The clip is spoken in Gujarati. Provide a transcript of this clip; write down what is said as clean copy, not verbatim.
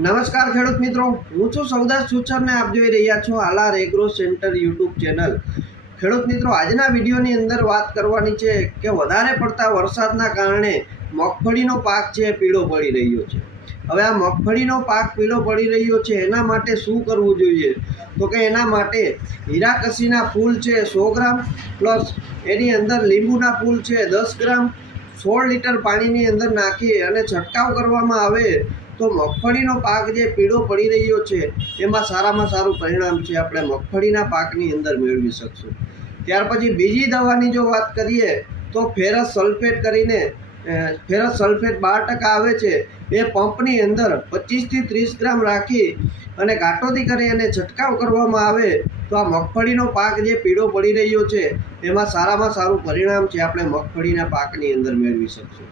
નમસ્કાર ખેડૂત મિત્રો, હું છું સૌદાસ સુચર ને આપ જોઈ રહ્યા છો Alara agro centre YouTube channel. ખેડૂત મિત્રો, આજના વિડીયોની અંદર વાત કરવાની છે કે વધારે પડતા વરસાદના કારણે મગફળીનો પાક છે પીળો પડી રહ્યો છે। હવે આ મગફળીનો પાક પીળો પડી રહ્યો છે એના માટે શું કરવું જોઈએ? તો કે એના માટે હીરાકસીના ફૂલ છે 100 ગ્રામ પ્લસ એની અંદર લીંબુના ફૂલ છે 10 ગ્રામ 16 લીટર પાણીની અંદર નાખી અને છંટકાવ કરવામાં આવે તો મગફળીનો પાક જે પીળો પડી રહ્યો છે એમાં સારામાં સારું પરિણામ છે આપણે મગફળીના પાકની અંદર મેળવી શકશું। ત્યાર પછી બીજી દવાની જો વાત કરીએ તો ફેરસ સલ્ફેટ કરીને ફેરસ સલ્ફેટ 12% આવે છે, એ પંપની અંદર 25 થી 30 ગ્રામ રાખી અને ઘાટોથી કરી અને છંટકાવ કરવામાં આવે તો આ મગફળીનો પાક જે પીળો પડી રહ્યો છે એમાં સારામાં સારું પરિણામ છે આપણે મગફળીના પાકની અંદર મેળવી શકશું।